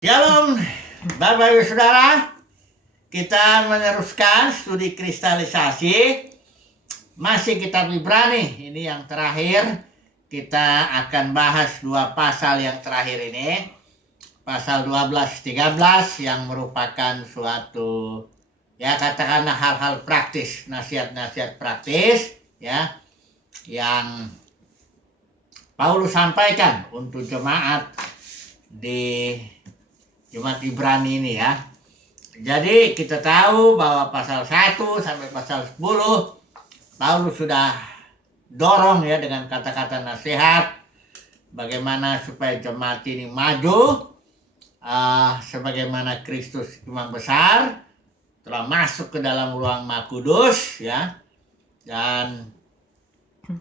Shalom, Bapak Ibu Saudara. Kita meneruskan studi kristalisasi. Masih kitab Ibrani. Ini yang terakhir. Kita akan bahas dua pasal yang terakhir ini. Pasal 12-13 yang merupakan suatu, ya katakanlah hal-hal praktis, nasihat-nasihat praktis, ya, yang Paulus sampaikan untuk jemaat di Jemaat Ibrani ini ya. Jadi kita tahu bahwa pasal 1 sampai pasal 10 Paulus sudah dorong ya dengan kata-kata nasihat bagaimana supaya jemaat ini maju sebagaimana Kristus imam besar telah masuk ke dalam ruang Maha Kudus ya. Dan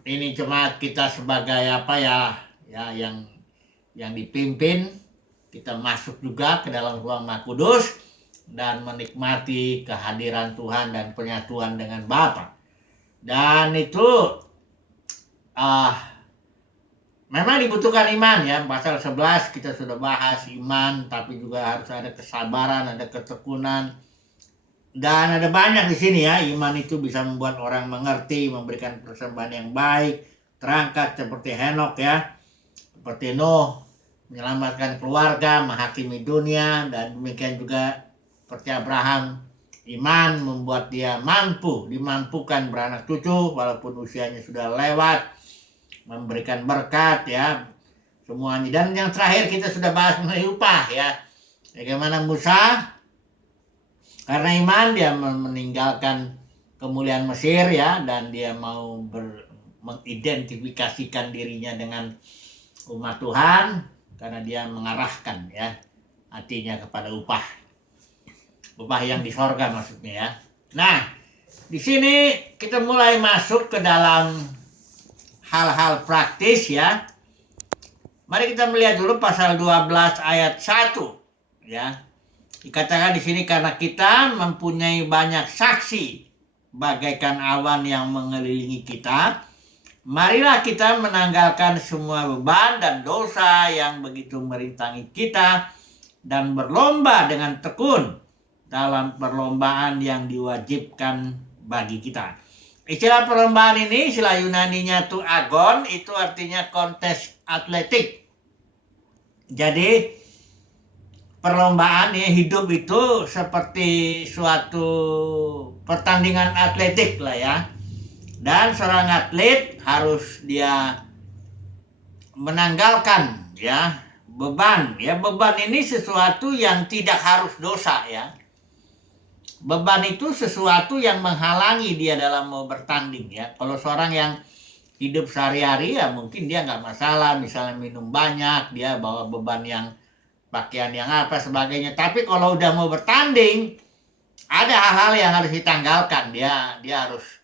ini jemaat kita sebagai apa ya yang dipimpin, kita masuk juga ke dalam ruang Maha Kudus dan menikmati kehadiran Tuhan dan penyatuan dengan Bapa. Dan itu memang dibutuhkan iman ya. Pasal 11 kita sudah bahas iman, tapi juga harus ada kesabaran, ada ketekunan. Dan ada banyak di sini ya. Iman itu bisa membuat orang mengerti, memberikan persembahan yang baik, terangkat seperti Henok ya, seperti Nuh, menyelamatkan keluarga, menghakimi dunia, dan demikian juga seperti Abraham, iman membuat dia dimampukan beranak cucu walaupun usianya sudah lewat, memberikan berkat ya semuanya. Dan yang terakhir kita sudah bahas mengenai upah ya, bagaimana Musa karena iman dia meninggalkan kemuliaan Mesir ya, dan dia mau mengidentifikasikan dirinya dengan umat Tuhan karena dia mengarahkan ya hatinya kepada upah yang di sorga maksudnya ya. Nah, di sini kita mulai masuk ke dalam hal-hal praktis ya. Mari kita melihat dulu pasal 12 ayat 1 ya. Dikatakan di sini karena kita mempunyai banyak saksi bagaikan awan yang mengelilingi kita, marilah kita menanggalkan semua beban dan dosa yang begitu merintangi kita dan berlomba dengan tekun dalam perlombaan yang diwajibkan bagi kita. Istilah perlombaan ini, istilah Yunaninya itu agon, itu artinya kontes atletik. Jadi perlombaan ya, hidup itu seperti suatu pertandingan atletik lah ya. Dan seorang atlet harus dia menanggalkan ya beban. Ya, beban ini sesuatu yang tidak harus dosa ya. Beban itu sesuatu yang menghalangi dia dalam mau bertanding ya. Kalau seorang yang hidup sehari-hari ya mungkin dia nggak masalah, misalnya minum banyak, dia bawa beban yang pakaian yang apa sebagainya. Tapi kalau udah mau bertanding, ada hal-hal yang harus ditanggalkan. Dia harus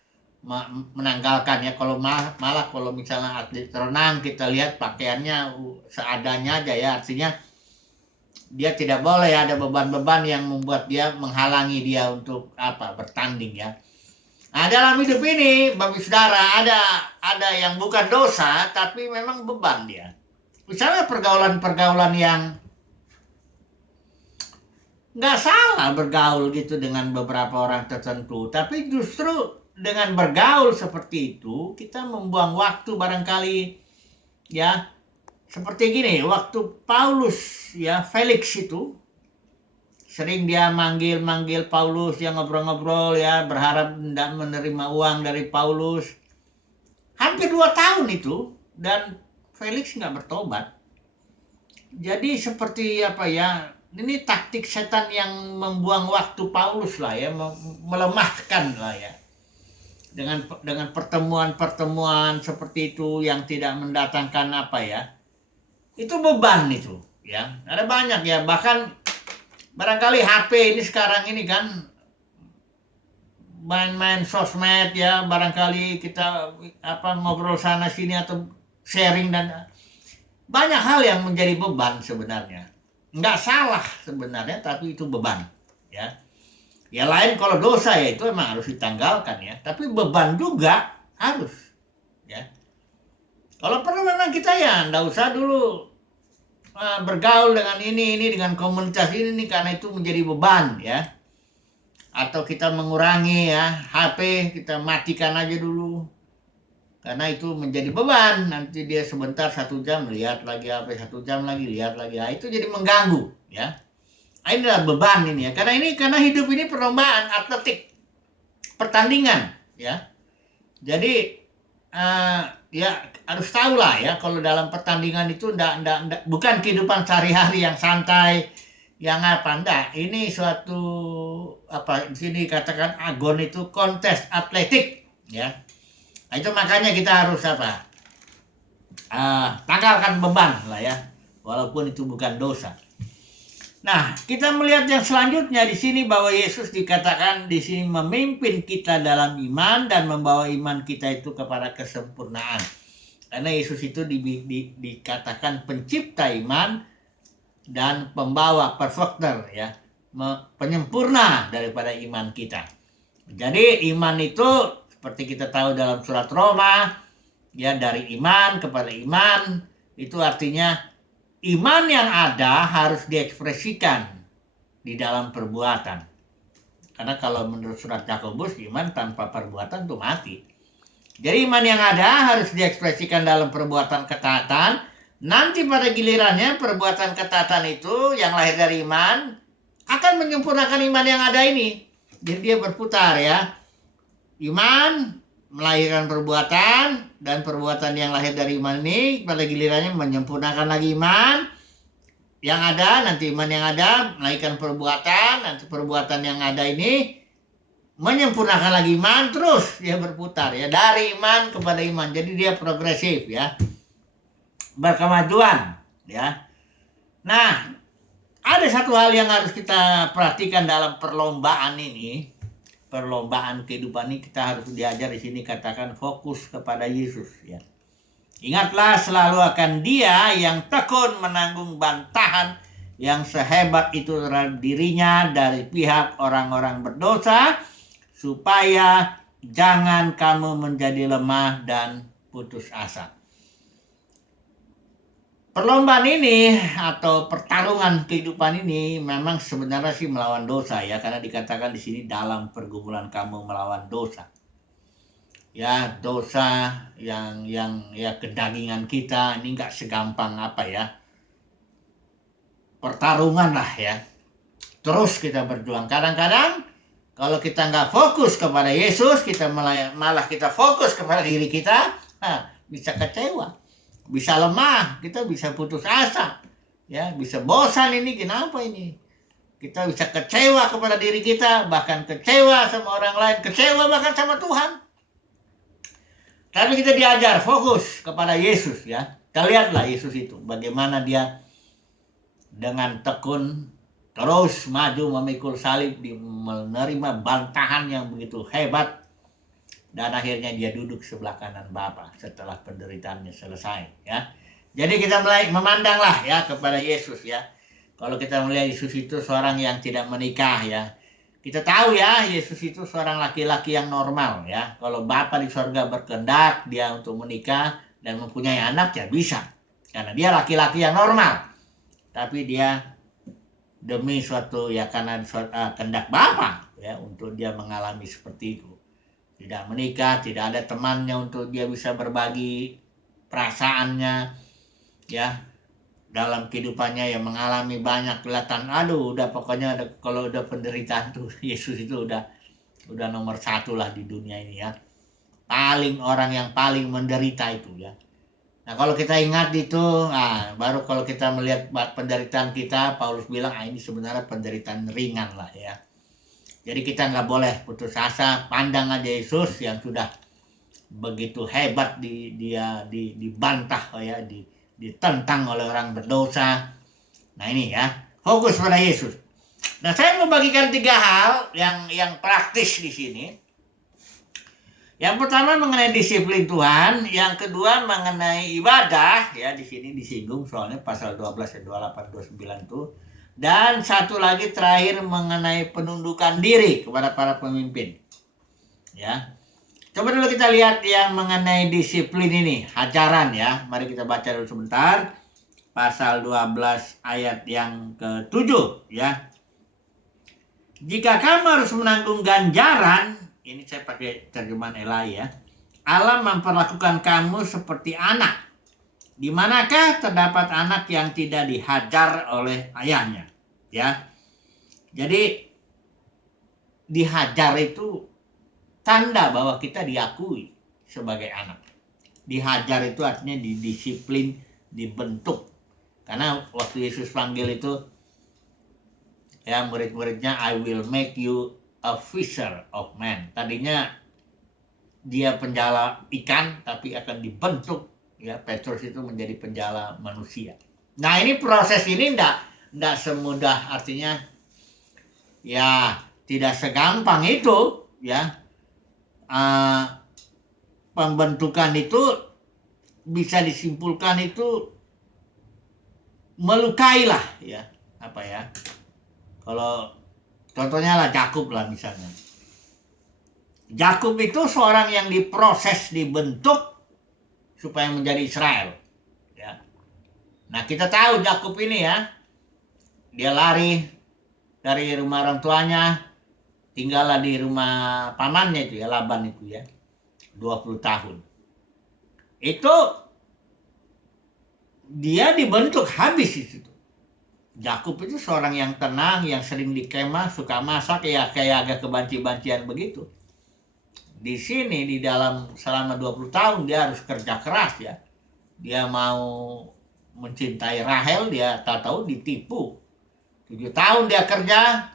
menanggalkan ya. Kalau malah kalau misalnya atlet renang kita lihat pakaiannya seadanya aja ya, artinya dia tidak boleh ada beban-beban yang membuat dia menghalangi dia untuk bertanding ya. Nah, dalam hidup ini Bapak Saudara ada yang bukan dosa tapi memang beban dia. Misalnya pergaulan-pergaulan yang nggak salah bergaul gitu dengan beberapa orang tertentu, tapi justru dengan bergaul seperti itu kita membuang waktu barangkali ya. Seperti gini, waktu Paulus ya, Felix itu sering dia manggil Paulus, ya ngobrol-ngobrol ya, berharap tidak menerima uang dari Paulus. Hampir 2 tahun itu, dan Felix nggak bertobat. Jadi seperti ini taktik setan yang membuang waktu Paulus lah ya, melemahkan lah ya. Dengan pertemuan-pertemuan seperti itu yang tidak mendatangkan itu beban itu ya. Ada banyak ya, bahkan barangkali HP ini sekarang ini kan main-main sosmed ya, barangkali kita ngobrol sana sini atau sharing, dan banyak hal yang menjadi beban sebenarnya. Nggak salah sebenarnya, tapi itu beban ya. Ya lain kalau dosa ya itu emang harus ditanggalkan ya, tapi beban juga harus ya. Kalau perlu memang kita ya nggak usah dulu bergaul dengan ini dengan komunitas ini nih, karena itu menjadi beban ya. Atau kita mengurangi ya, HP kita matikan aja dulu. Karena itu menjadi beban, nanti dia sebentar 1 jam lihat lagi HP, 1 jam lagi lihat lagi. Nah, itu jadi mengganggu ya. Nah, ini adalah beban ini ya. Karena hidup ini perlombaan atletik, pertandingan ya. Jadi ya harus tahu lah ya, kalau dalam pertandingan itu bukan kehidupan sehari-hari yang santai, yang enggak. Ini suatu di sini katakan agon itu kontes atletik ya. Nah, itu makanya kita harus tanggalkan beban lah ya, walaupun itu bukan dosa. Nah, kita melihat yang selanjutnya di sini bahwa Yesus dikatakan di sini memimpin kita dalam iman dan membawa iman kita itu kepada kesempurnaan. Karena Yesus itu dikatakan pencipta iman dan pembawa perfecter ya, penyempurna daripada iman kita. Jadi iman itu seperti kita tahu dalam surat Roma ya, dari iman kepada iman, itu artinya iman yang ada harus diekspresikan di dalam perbuatan. Karena kalau menurut surat Yakobus, iman tanpa perbuatan itu mati. Jadi iman yang ada harus diekspresikan dalam perbuatan ketaatan. Nanti pada gilirannya perbuatan ketaatan itu yang lahir dari iman akan menyempurnakan iman yang ada ini. Jadi dia berputar ya. Iman melahirkan perbuatan, dan perbuatan yang lahir dari iman ini pada gilirannya menyempurnakan lagi iman yang ada. Nanti iman yang ada melahirkan perbuatan, nanti perbuatan yang ada ini menyempurnakan lagi iman, terus dia berputar ya, dari iman kepada iman. Jadi dia progresif ya, berkemajuan ya. Nah, ada satu hal yang harus kita perhatikan dalam perlombaan ini. Perlombaan kehidupan ini kita harus diajar di sini, katakan fokus kepada Yesus ya. Ingatlah selalu akan Dia yang tekun menanggung bantahan yang sehebat itu terhadap dirinya dari pihak orang-orang berdosa, supaya jangan kamu menjadi lemah dan putus asa. Perlombaan ini atau pertarungan kehidupan ini memang sebenarnya sih melawan dosa ya, karena dikatakan di sini dalam pergumulan kamu melawan dosa. Ya, dosa yang ya kedagingan kita ini nggak segampang pertarungan lah ya. Terus kita berjuang. Kadang-kadang kalau kita nggak fokus kepada Yesus, kita malah kita fokus kepada diri kita, bisa kecewa. Bisa lemah, kita bisa putus asa, ya, bisa bosan, ini kenapa ini? Kita bisa kecewa kepada diri kita, bahkan kecewa sama orang lain, kecewa bahkan sama Tuhan. Tapi kita diajar fokus kepada Yesus ya. Kita lihatlah Yesus itu, bagaimana dia dengan tekun terus maju memikul salib, menerima bantahan yang begitu hebat. Dan akhirnya dia duduk sebelah kanan Bapa setelah penderitaannya selesai ya. Jadi kita mulai memandanglah ya kepada Yesus ya. Kalau kita melihat Yesus itu seorang yang tidak menikah ya. Kita tahu ya, Yesus itu seorang laki-laki yang normal ya. Kalau Bapa di sorga berkehendak dia untuk menikah dan mempunyai anak ya bisa. Karena dia laki-laki yang normal. Tapi dia demi suatu ya, karena kehendak Bapa ya, untuk dia mengalami seperti itu. Tidak menikah, tidak ada temannya untuk dia bisa berbagi perasaannya ya. Dalam kehidupannya yang mengalami banyak kelihatan, pokoknya kalau udah penderitaan tuh Yesus itu udah nomor 1 lah di dunia ini ya. Orang yang paling menderita itu ya. Nah, kalau kita ingat itu, baru kalau kita melihat penderitaan kita, Paulus bilang ini sebenarnya penderitaan ringan lah ya. Jadi kita nggak boleh putus asa, pandang aja Yesus yang sudah begitu hebat dia dibantah ya, ditentang oleh orang berdosa. Nah ini ya, fokus pada Yesus. Nah, saya mau bagikan 3 hal yang praktis di sini. Yang pertama mengenai disiplin Tuhan, yang kedua mengenai ibadah ya, di sini disinggung soalnya pasal 12, 28, 29 itu. Dan satu lagi terakhir mengenai penundukan diri kepada para pemimpin. Ya. Coba dulu kita lihat yang mengenai disiplin ini, ajaran ya. Mari kita baca dulu sebentar. pasal 12 ayat yang ke-7 ya. Jika kamu harus menanggung ganjaran, ini saya pakai terjemahan Elai ya. Allah memperlakukan kamu seperti anak. Di manakah terdapat anak yang tidak dihajar oleh ayahnya? Ya. Jadi dihajar itu tanda bahwa kita diakui sebagai anak. Dihajar itu artinya didisiplin, dibentuk. Karena waktu Yesus panggil itu, ya murid-muridnya, I will make you a fisher of men. Tadinya dia penjala ikan, tapi akan dibentuk, ya Petrus itu menjadi penjala manusia. Nah ini proses ini enggak semudah, artinya ya tidak segampang itu, ya. Pembentukan itu bisa disimpulkan itu melukai lah, ya apa ya, kalau contohnya lah Yakub lah misalnya. Yakub itu seorang yang diproses, dibentuk supaya menjadi Israel, ya. Nah kita tahu Yakub ini ya, dia lari dari rumah orang tuanya, tinggallah di rumah pamannya itu ya, Laban itu ya, 20 tahun. Itu dia dibentuk habis itu. Yakub itu seorang yang tenang, yang sering di kemah, suka masak, ya kayak agak kebanci-bancian begitu. Di sini di dalam selama 20 tahun dia harus kerja keras ya. Dia mau mencintai Rahel, dia tahu ditipu. 7 tahun dia kerja,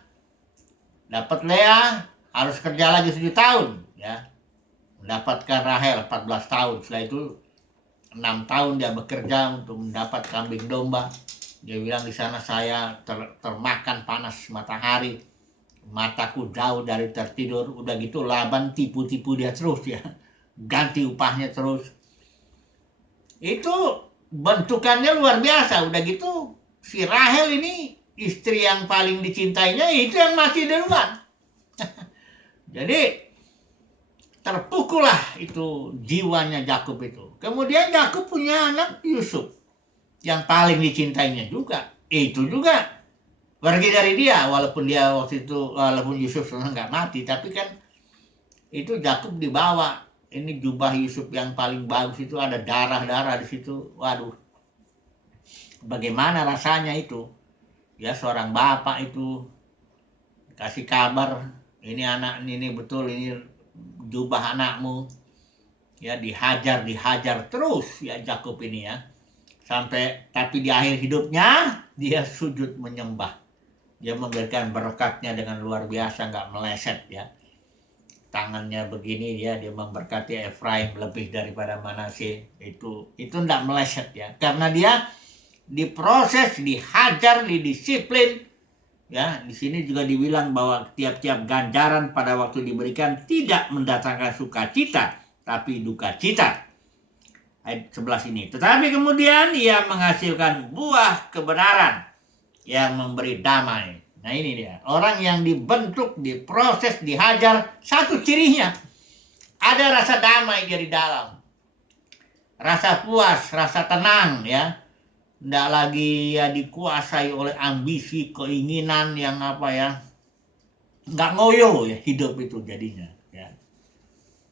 dapat Lea, harus kerja lagi 7 tahun ya. Mendapatkan Rahel 14 tahun. Setelah itu 6 tahun dia bekerja untuk mendapat kambing domba. Dia bilang di sana saya termakan panas matahari, mataku jauh dari tertidur. Udah gitu Laban tipu-tipu dia terus ya, ganti upahnya terus. Itu bentukannya luar biasa. Udah gitu si Rahel ini istri yang paling dicintainya itu yang mati duluan. Jadi terpukullah itu jiwanya Yakub itu. Kemudian Yakub punya anak Yusuf yang paling dicintainya juga. Itu juga pergi dari dia, walaupun dia waktu itu, walaupun Yusuf sebenarnya nggak mati, tapi kan itu Yakub dibawa. Ini jubah Yusuf yang paling bagus itu ada darah-darah di situ. Waduh, bagaimana rasanya itu? Ya seorang bapak itu kasih kabar, ini anak ini betul, ini jubah anakmu. Ya dihajar terus ya Yakub ini ya. Sampai tapi di akhir hidupnya dia sujud menyembah. Dia memberikan berkatnya dengan luar biasa, nggak meleset ya. Tangannya begini dia memberkati Efraim lebih daripada Manasye. Itu nggak meleset ya. Karena dia diproses, dihajar, didisiplin. Ya, di sini juga dibilang bahwa tiap-tiap ganjaran pada waktu diberikan tidak mendatangkan sukacita, tapi duka cita. Ayat 11 ini. Tetapi kemudian ia menghasilkan buah kebenaran yang memberi damai. Nah ini dia. Orang yang dibentuk, diproses, dihajar. Satu cirinya. Ada rasa damai dari dalam. Rasa puas, rasa tenang ya. Tidak lagi ya dikuasai oleh ambisi, keinginan yang apa ya. Nggak ngoyo ya hidup itu jadinya. Ya.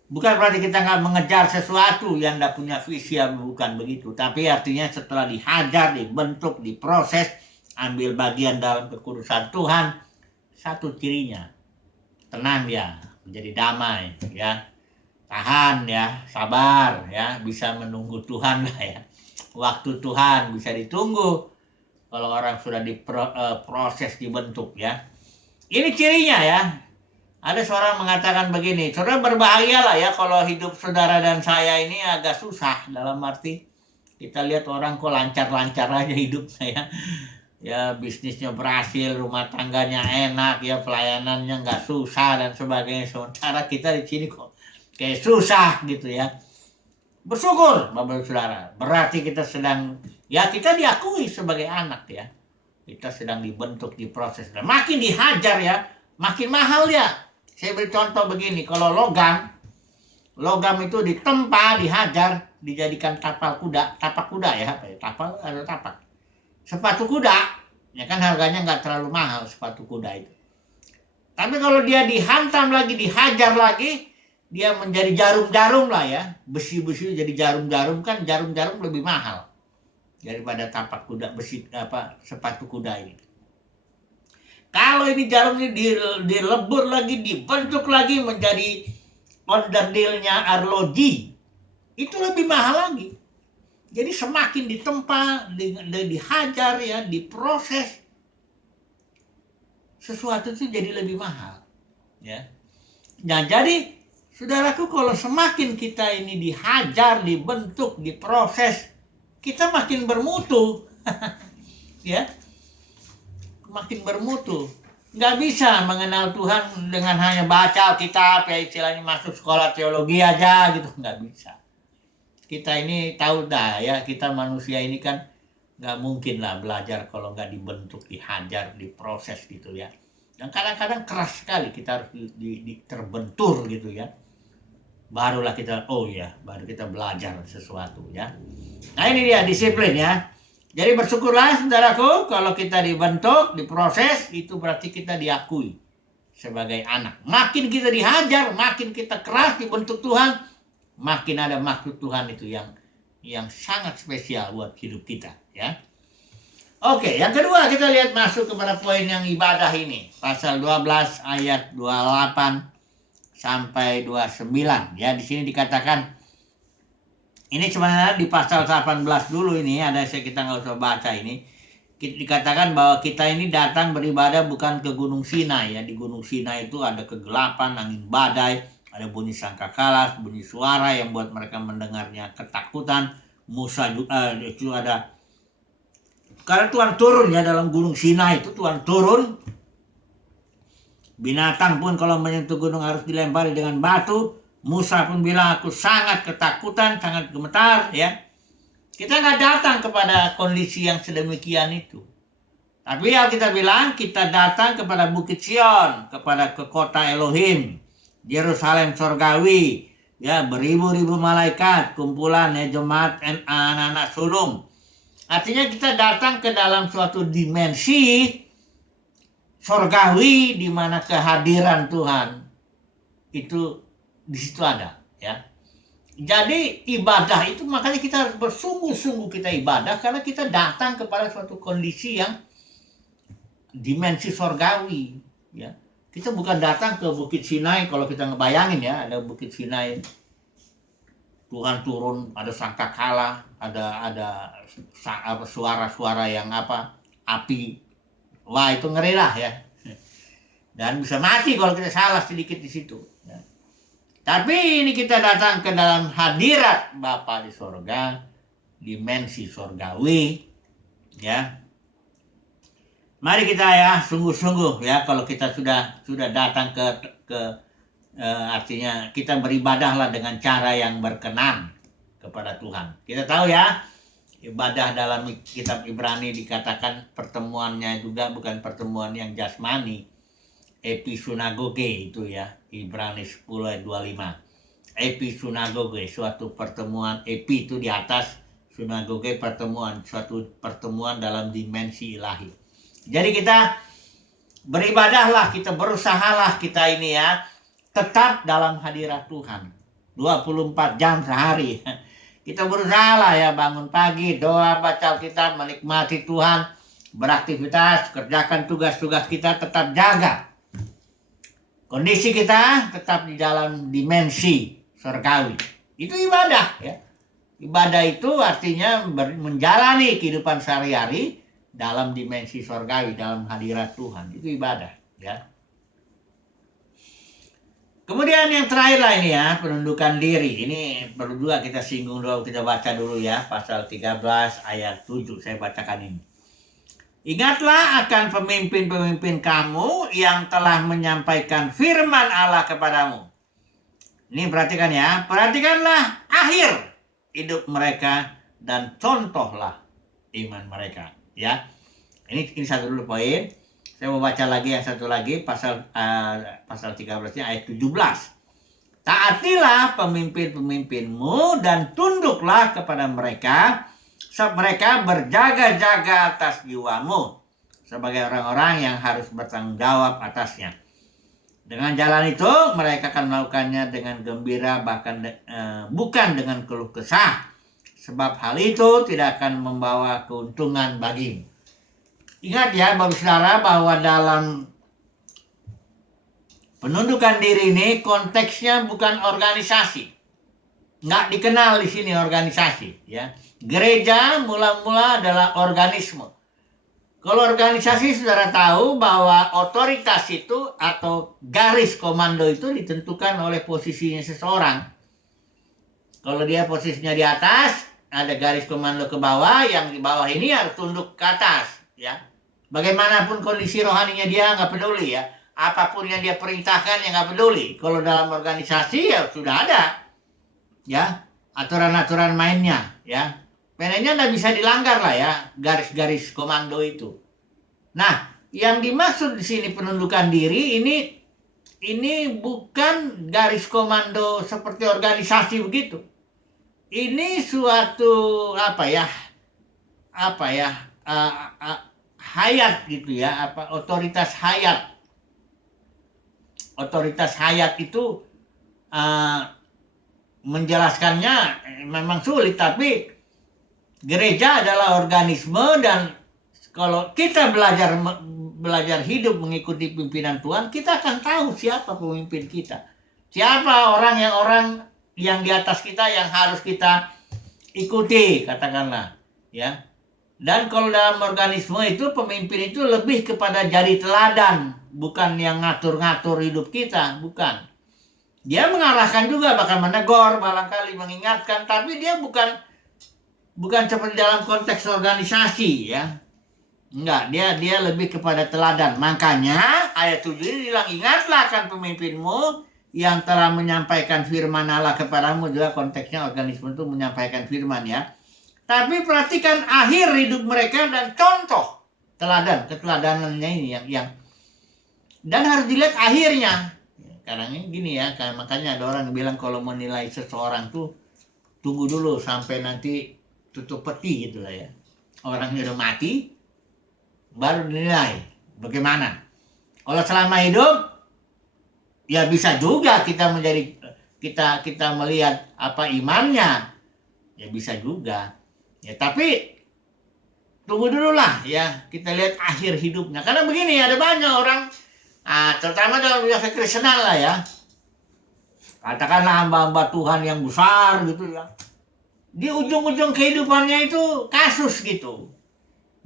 Bukan berarti kita nggak mengejar sesuatu yang nggak punya visi, bukan begitu. Tapi artinya setelah dihajar, dibentuk, diproses, ambil bagian dalam kekudusan Tuhan, satu cirinya, tenang ya, menjadi damai ya, tahan ya, sabar ya, bisa menunggu Tuhan lah ya. Waktu Tuhan bisa ditunggu kalau orang sudah diproses, dibentuk ya. Ini cirinya ya. Ada seorang mengatakan begini, saudara berbahagialah ya kalau hidup saudara dan saya ini agak susah, dalam arti kita lihat orang kok lancar-lancar aja hidupnya ya. Ya bisnisnya berhasil, rumah tangganya enak ya, pelayanannya nggak susah dan sebagainya. Sementara kita di sini kok kayak susah gitu ya. Bersyukur Bapak Saudara, berarti kita sedang, ya kita diakui sebagai anak ya. Kita sedang dibentuk, diproses, dan makin dihajar ya, makin mahal ya. Saya beri contoh begini, kalau logam itu ditempa, dihajar, dijadikan tapak kuda ya, apa ya? Tapal atau tapak. sepatu kuda, ya kan harganya nggak terlalu mahal sepatu kuda itu. Tapi kalau dia dihantam lagi, dihajar lagi, dia menjadi jarum-jarum lah ya, besi-besi jadi jarum-jarum, kan jarum-jarum lebih mahal daripada tapak kuda besi sepatu kuda ini. Kalau ini jarum ini dilebur lagi, dibentuk lagi menjadi onderdilnya arloji, itu lebih mahal lagi. Jadi semakin ditempa, dihajar ya, diproses, sesuatu itu jadi lebih mahal. Ya. Nah jadi saudaraku, kalau semakin kita ini dihajar, dibentuk, diproses, kita makin bermutu. Ya, makin bermutu. Nggak bisa mengenal Tuhan dengan hanya baca Alkitab, ya istilahnya masuk sekolah teologi aja gitu, nggak bisa. Kita ini tahu dah ya, kita manusia ini kan nggak mungkin lah belajar kalau nggak dibentuk, dihajar, diproses gitu ya. Dan kadang-kadang keras sekali kita harus terbentur gitu ya. Barulah kita, baru kita belajar sesuatu ya. Nah ini dia disiplin ya. Jadi bersyukurlah saudaraku kalau kita dibentuk, diproses, itu berarti kita diakui sebagai anak. Makin kita dihajar, makin kita keras dibentuk Tuhan, makin ada maksud Tuhan itu yang sangat spesial buat hidup kita ya. Oke, yang kedua kita lihat masuk kepada poin yang ibadah ini. Pasal 12 ayat 28 sampai 29 ya. Di sini dikatakan, ini sebenarnya di pasal 18 dulu ini ada, kita nggak usah baca ini. Dikatakan bahwa kita ini datang beribadah bukan ke Gunung Sinai ya. Di Gunung Sinai itu ada kegelapan, angin badai, ada bunyi sangkakala, bunyi suara yang buat mereka mendengarnya ketakutan. Musa juga itu ada, karena Tuhan turun ya dalam Gunung Sinai itu, Tuhan turun. Binatang pun kalau menyentuh gunung harus dilempari dengan batu. Musa pun bilang, aku sangat ketakutan, sangat gemetar ya. Kita nggak datang kepada kondisi yang sedemikian itu. Tapi ya kita bilang, kita datang kepada Bukit Sion, kepada ke kota Elohim, Yerusalem sorgawi, ya, beribu-ribu malaikat, kumpulan ya, jemaat anak-anak sulung. Artinya kita datang ke dalam suatu dimensi sorgawi di mana kehadiran Tuhan itu di situ ada ya. Jadi ibadah itu makanya kita harus bersungguh-sungguh kita ibadah, karena kita datang kepada suatu kondisi yang dimensi sorgawi ya. Kita bukan datang ke Bukit Sinai. Kalau kita ngebayangin ya, ada Bukit Sinai, Tuhan turun, ada sangkakala, ada suara-suara yang api. Wah, itu ngeri lah ya. Dan bisa mati kalau kita salah sedikit di situ. Ya. Tapi ini kita datang ke dalam hadirat Bapa di sorga, dimensi sorgawi, ya. Mari kita ya sungguh-sungguh ya, kalau kita sudah datang artinya kita beribadahlah dengan cara yang berkenan kepada Tuhan. Kita tahu ya, ibadah dalam kitab Ibrani dikatakan pertemuannya juga bukan pertemuan yang jasmani, episinagoge itu ya, Ibrani 10 ayat 25. Episinagoge, suatu pertemuan, epi itu di atas, sinagoge pertemuan, suatu pertemuan dalam dimensi ilahi. Jadi kita beribadahlah, kita berusahalah kita ini ya, tetap dalam hadirat Tuhan 24 jam sehari. Kita berusahalah ya, bangun pagi, doa, baca Alkitab, menikmati Tuhan, beraktivitas, kerjakan tugas-tugas kita, tetap jaga kondisi kita tetap di dalam dimensi surgawi. Itu ibadah ya. Ibadah itu artinya menjalani kehidupan sehari-hari dalam dimensi surgawi, dalam hadirat Tuhan. Itu ibadah ya. Kemudian yang terakhir lah ini ya, penundukan diri. Ini perlu juga kita singgung dulu, kita baca dulu ya, pasal 13 ayat 7. Saya bacakan ini. Ingatlah akan pemimpin-pemimpin kamu yang telah menyampaikan firman Allah kepadamu. Ini perhatikan ya, perhatikanlah akhir hidup mereka dan contohlah iman mereka. Ya, ini satu dulu poin. Saya mau baca lagi yang satu lagi, pasal 13 ayat 17. Taatilah pemimpin-pemimpinmu dan tunduklah kepada mereka, Sebab mereka berjaga-jaga atas jiwamu sebagai orang-orang yang harus bertanggung jawab atasnya. Dengan jalan itu mereka akan melakukannya dengan gembira, bahkan bukan dengan keluh kesah. Sebab hal itu tidak akan membawa keuntungan bagimu. Ingat ya Bapak Saudara, bahwa dalam penundukan diri ini konteksnya bukan organisasi. Nggak dikenal di sini organisasi, ya. Gereja mula-mula adalah organisme. Kalau organisasi saudara tahu bahwa otoritas itu atau garis komando itu ditentukan oleh posisinya seseorang. Kalau dia posisinya di atas, ada garis komando ke bawah, yang di bawah ini harus tunduk ke atas, ya. Bagaimanapun kondisi rohaninya dia nggak peduli, ya. Apapun yang dia perintahkan yang nggak peduli. Kalau dalam organisasi ya sudah ada, ya, aturan-aturan mainnya, ya. Pengennya nggak bisa dilanggar lah, ya, garis-garis komando itu. Nah, yang dimaksud di sini penundukan diri ini bukan garis komando seperti organisasi begitu. Ini suatu hayat gitu ya, otoritas hayat. Otoritas hayat itu menjelaskannya memang sulit, tapi gereja adalah organisme, dan kalau kita belajar hidup mengikuti pimpinan Tuhan, kita akan tahu siapa pemimpin kita. Siapa orang yang di atas kita yang harus kita ikuti, katakanlah, ya. Dan kalau dalam organisme itu pemimpin itu lebih kepada jadi teladan, bukan yang ngatur-ngatur hidup kita, bukan. Dia mengarahkan juga, bahkan menegur, barangkali mengingatkan, tapi dia bukan seperti dalam konteks organisasi, ya. Enggak, dia lebih kepada teladan. Makanya ayat 7 ini bilang, ingatlah akan pemimpinmu yang telah menyampaikan firman Allah kepadamu. Juga konteksnya organisme itu menyampaikan firman, ya. Tapi perhatikan akhir hidup mereka dan contoh keteladanannya ini yang dan harus dilihat akhirnya. Kadang ini gini ya, makanya ada orang yang bilang kalau menilai seseorang tuh tunggu dulu sampai nanti tutup peti gitu lah, ya. Orangnya udah mati baru dinilai bagaimana. Kalau selama hidup ya bisa juga kita melihat apa imannya, ya bisa juga. Ya, tapi tunggu dulu lah, ya, kita lihat akhir hidupnya. Karena begini, ada banyak orang, terutama dalam dunia kekristenan lah, ya. Katakanlah hamba-hamba Tuhan yang besar gitu, ya. Di ujung-ujung kehidupannya itu kasus gitu.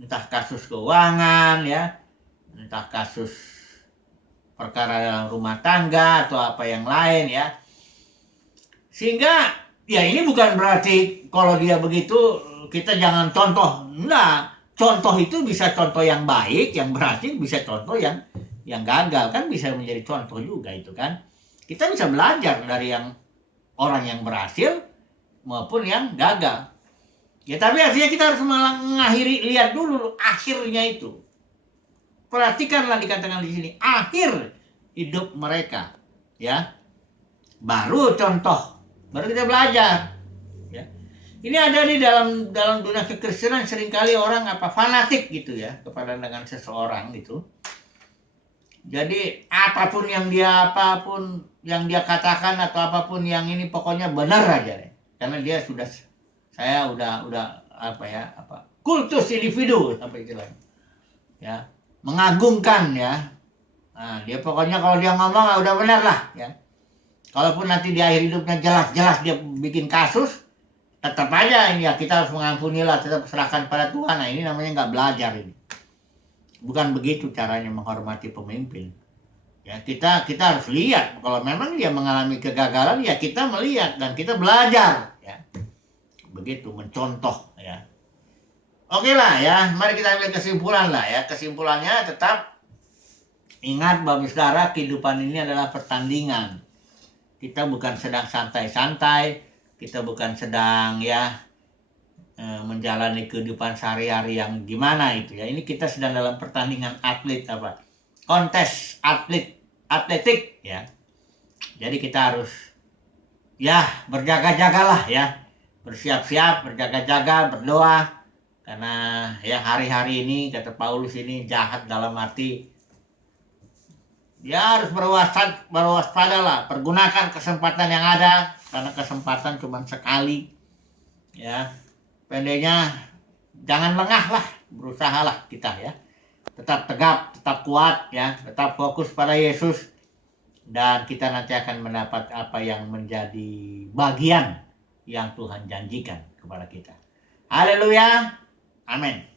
Entah kasus keuangan, ya. Entah kasus perkara dalam rumah tangga atau apa yang lain, ya. Sehingga ya ini bukan berarti kalau dia begitu kita jangan contoh. Enggak, contoh itu bisa contoh yang baik, yang berhasil, bisa contoh yang gagal, kan bisa menjadi contoh juga itu kan. Kita bisa belajar dari orang yang berhasil maupun yang gagal. Ya, tapi artinya kita harus mengakhiri, lihat dulu akhirnya itu. Perhatikanlah dikatakan di sini akhir hidup mereka, ya. Baru contoh, baru kita belajar. Ini ada di dalam dunia kekristenan, seringkali orang fanatik gitu ya kepada dengan seseorang gitu. Jadi apapun yang dia katakan atau apapun yang ini pokoknya benar aja deh. Karena dia udah kultus individu sampai istilahnya. Ya, mengagungkan ya. Nah, dia pokoknya kalau dia ngomong udah benar lah ya. Kalaupun nanti di akhir hidupnya jelas-jelas dia bikin kasus, tetap aja ini ya kita harus mengampunilah, tetap serahkan pada Tuhan. Nah, ini namanya nggak belajar ini. Bukan begitu caranya menghormati pemimpin. Ya, kita harus lihat kalau memang dia mengalami kegagalan, ya kita melihat dan kita belajar ya. Begitu mencontoh ya. Oke lah ya, mari kita ambil kesimpulan lah ya. Kesimpulannya tetap ingat Bapak Saudara, kehidupan ini adalah pertandingan. Kita bukan sedang santai-santai. Kita bukan sedang menjalani kehidupan sehari-hari yang gimana itu ya. Ini kita sedang dalam pertandingan kontes atletik ya. Jadi kita harus ya berjaga-jagalah ya. bersiap-siap, berjaga-jaga, berdoa. Karena ya hari-hari ini kata Paulus ini jahat dalam arti dia harus berwaspada lah. Pergunakan kesempatan yang ada karena kesempatan cuma sekali. Ya, pendeknya jangan lengah lah, berusahalah kita ya. Tetap tegap, tetap kuat ya, tetap fokus pada Yesus. Dan kita nanti akan mendapat apa yang menjadi bagian yang Tuhan janjikan kepada kita. Haleluya. Amin.